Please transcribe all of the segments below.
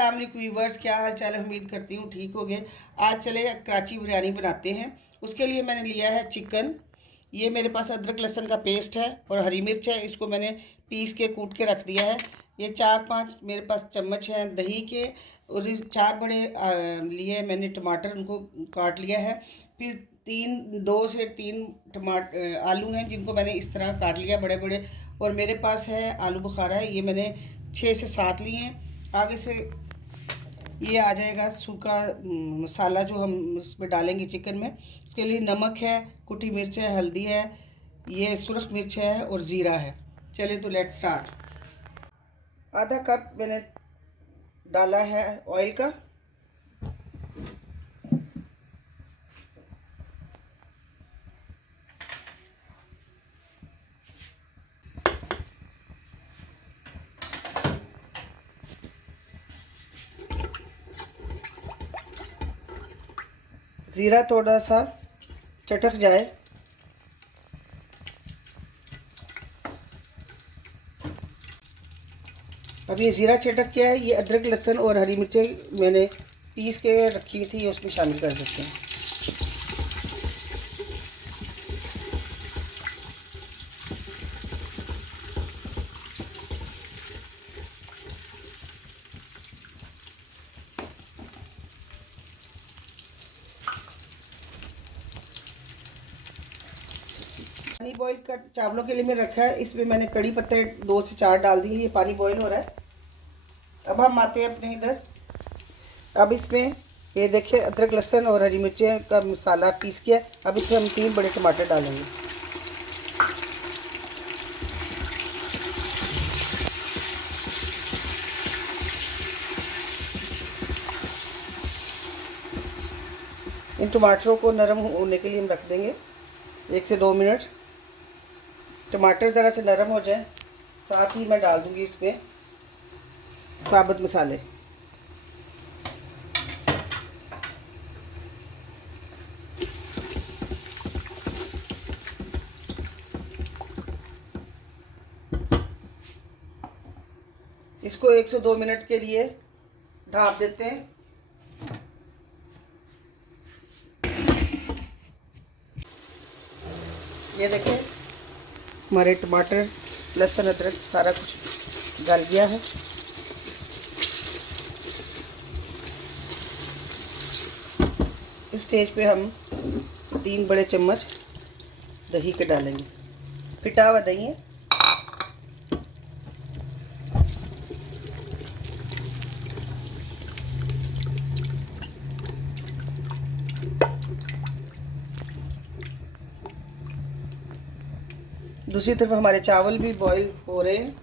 अस्सलाम व्यूवर्स, क्या हाल चाल है। उम्मीद करती हूँ ठीक हो गए। आज चले कराची बिरयानी बनाते हैं। उसके लिए मैंने लिया है चिकन। ये मेरे पास अदरक लहसुन का पेस्ट है और हरी मिर्च है। इसको मैंने पीस के कूट के रख दिया है। ये 4-5 मेरे पास चम्मच हैं दही के। और 4 बड़े लिए मैंने टमाटर, उनको काट लिया है। फिर 2 से 3 आलू हैं जिनको मैंने इस तरह काट लिया बड़े बड़े। और मेरे पास है आलू बुखारा है, ये मैंने 6 से 7 लिए हैं। आगे से ये आ जाएगा सूखा मसाला जो हम इसमें डालेंगे चिकन में। उसके लिए नमक है, कुटी मिर्च है, हल्दी है, ये सुरख मिर्च है और ज़ीरा है। चलिए तो लेट्स स्टार्ट। आधा कप मैंने डाला है ऑयल का। ज़ीरा थोड़ा सा चटक जाए, अब ये ज़ीरा चटक गया है। ये अदरक लहसुन और हरी मिर्चें मैंने पीस के रखी थी, उसमें शामिल कर देते हैं। पानी बॉईल कर चावलों के लिए मैं रखा है। इसमें मैंने कड़ी पत्ते 2 से 4 डाल दिए। ये पानी बॉईल हो रहा है। अब हम आते हैं अपने इधर। अब इसमें ये देखिए अदरक लहसुन और हरी मिर्चें का मसाला पीस किया। अब इसमें हम 3 बड़े टमाटर डालेंगे। इन टमाटरों को नरम होने के लिए हम रख देंगे 1 से 2 मिनट। टमाटर ज़रा से नरम हो जाए, साथ ही मैं डाल दूंगी इसमें साबुत मसाले। इसको 1 से 2 मिनट के लिए ढाँप देते हैं। ये देखें हमारे टमाटर लहसुन अदरक सारा कुछ गल गया है। इस स्टेज पे हम 3 बड़े चम्मच दही के डालेंगे। फिटा हुआ दही है। दूसरी तरफ हमारे चावल भी बॉईल हो रहे हैं।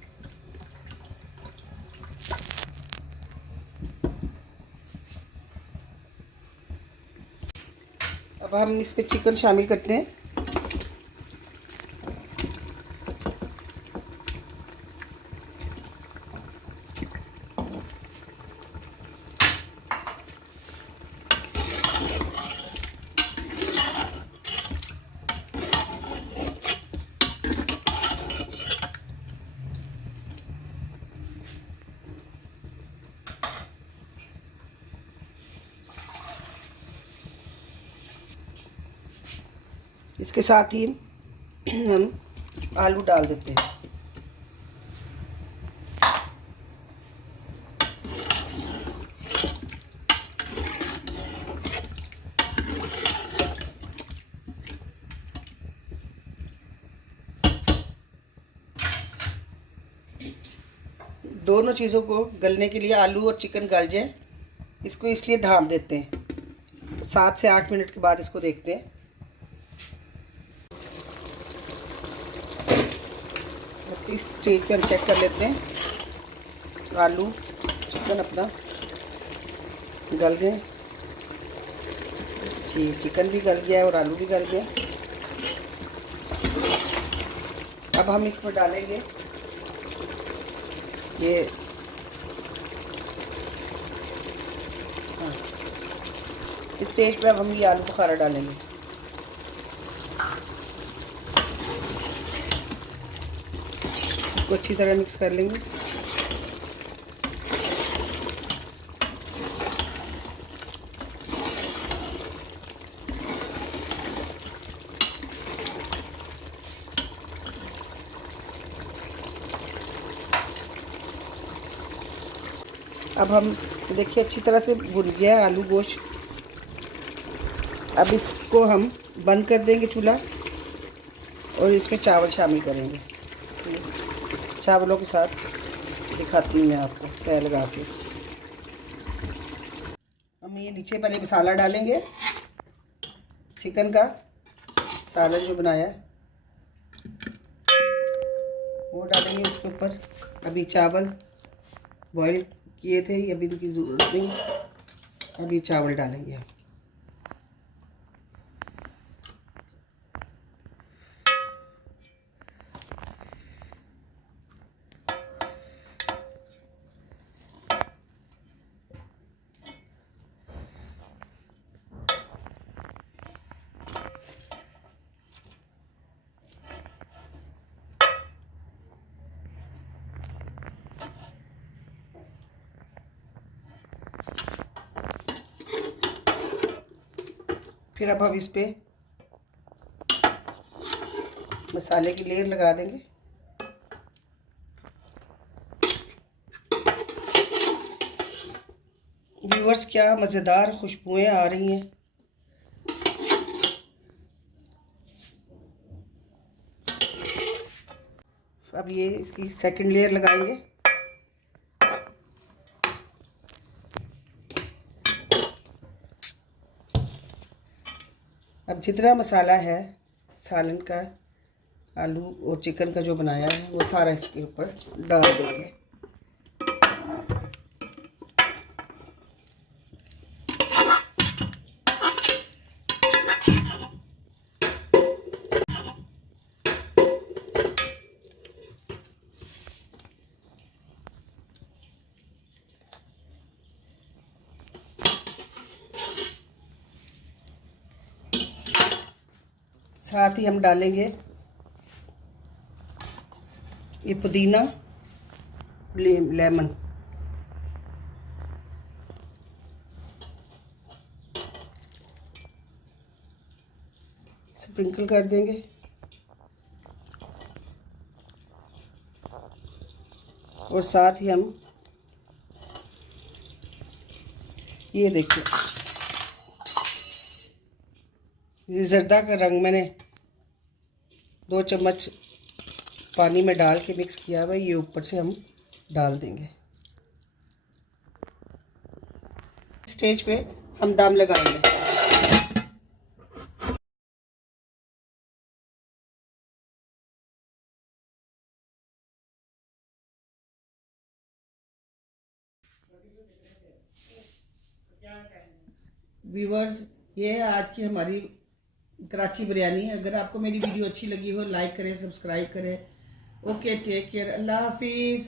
अब हम इस पे चिकन शामिल करते हैं। इसके साथ ही हम आलू डाल देते हैं। दोनों चीज़ों को गलने के लिए, आलू और चिकन गल जाए, इसको इसलिए ढाँप देते हैं। 7 से 8 मिनट के बाद इसको देखते हैं। इस स्टेज पे हम चेक कर लेते हैं आलू चिकन अपना गल गए। जी, चिकन भी गल गया है और आलू भी गल गया। अब हम इसमें डालेंगे ये इस स्टेज पे अब हम ये आलू बुखारा डालेंगे। इसको अच्छी तरह मिक्स कर लेंगे। अब हम देखिए अच्छी तरह से भुन गया है आलू गोश्त। अब इसको हम बंद कर देंगे चूल्हा और इसमें चावल शामिल करेंगे। चावलों के साथ दिखाती हूँ मैं आपको तय लगा के। हम ये नीचे पहले मसाला डालेंगे, चिकन का सालन जो बनाया है वो डालेंगे उसके ऊपर। अभी चावल बॉईल किए थे, अभी इनकी ज़रूरत नहीं, अभी चावल डालेंगे हम। फिर अब हम इस पे मसाले की लेयर लगा देंगे। व्यूअर्स, क्या मज़ेदार खुशबुएं आ रही हैं। अब ये इसकी सेकंड लेयर लगाएंगे। अब जितना मसाला है सालन का, आलू और चिकन का जो बनाया है वो सारा इसके ऊपर डाल देंगे। साथ ही हम डालेंगे ये पुदीना, लेमन। स्प्रिंकल कर देंगे। और साथ ही हम ये देखिए, ये जर्दा का रंग मैंने 2 चम्मच पानी में डाल के मिक्स किया हुआ है, ये ऊपर से हम डाल देंगे। स्टेज पे हम दम लगाएंगे। व्यूवर्स, ये है आज की हमारी कराची बिरयानी। अगर आपको मेरी वीडियो अच्छी लगी हो, लाइक करें, सब्सक्राइब करें। ओके, टेक केयर, अल्लाह हाफिज़।